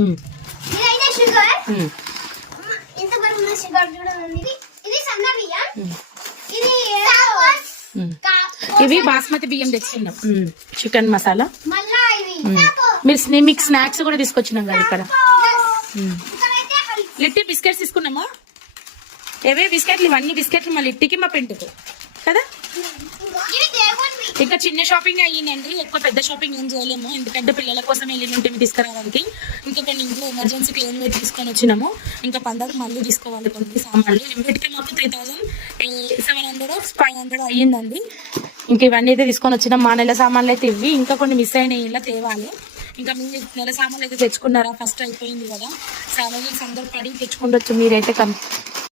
ఇదైతే షుగర్. ఇంత బరువు షుగర్ చూడండి. ఇది సన్న బియ్యం. ఇది ఇవి బాస్మతి బియ్యం తెచ్చుకున్నాం. చికెన్ మసాలా. మళ్ళా ఇది మీరు మీకు స్నాక్స్ కూడా తీసుకొచ్చినాం కదా ఇక్కడ. లిట్టి బిస్కెట్స్ తీసుకున్నామా? ఏవే బిస్కెట్లు? ఇవన్నీ బిస్కెట్లు మా లిట్టికి మా పెంటుకు కదా. ఇంకా చిన్న షాపింగ్ అయ్యిందండి, ఎక్కువ పెద్ద షాపింగ్ ఏం చేయలేము, ఎందుకంటే పిల్లల కోసం వెళ్ళినట్టు తీసుకురావడానికి. ఇంకా కొన్ని ఇంట్లో ఎమర్జెన్సీ క్లోన్ తీసుకొని వచ్చినాము. ఇంకా పండుగ మళ్ళీ తీసుకోవాలి కొన్ని సామాన్లు. వీటికి మాకు 3700 500 అయ్యిందండి. ఇంకా ఇవన్నీ అయితే తీసుకొని వచ్చినాం. మా నెల సామాన్లు అయితే ఇవి, ఇంకా కొన్ని మిస్ అయినాయి, ఇలా తేవాలి. ఇంకా మీరు నెల సామాన్లు అయితే తెచ్చుకున్నారా? ఫస్ట్ అయిపోయింది కదా, సామాన్లు అందరూ పడి తెచ్చుకుంటొచ్చు. మీరైతే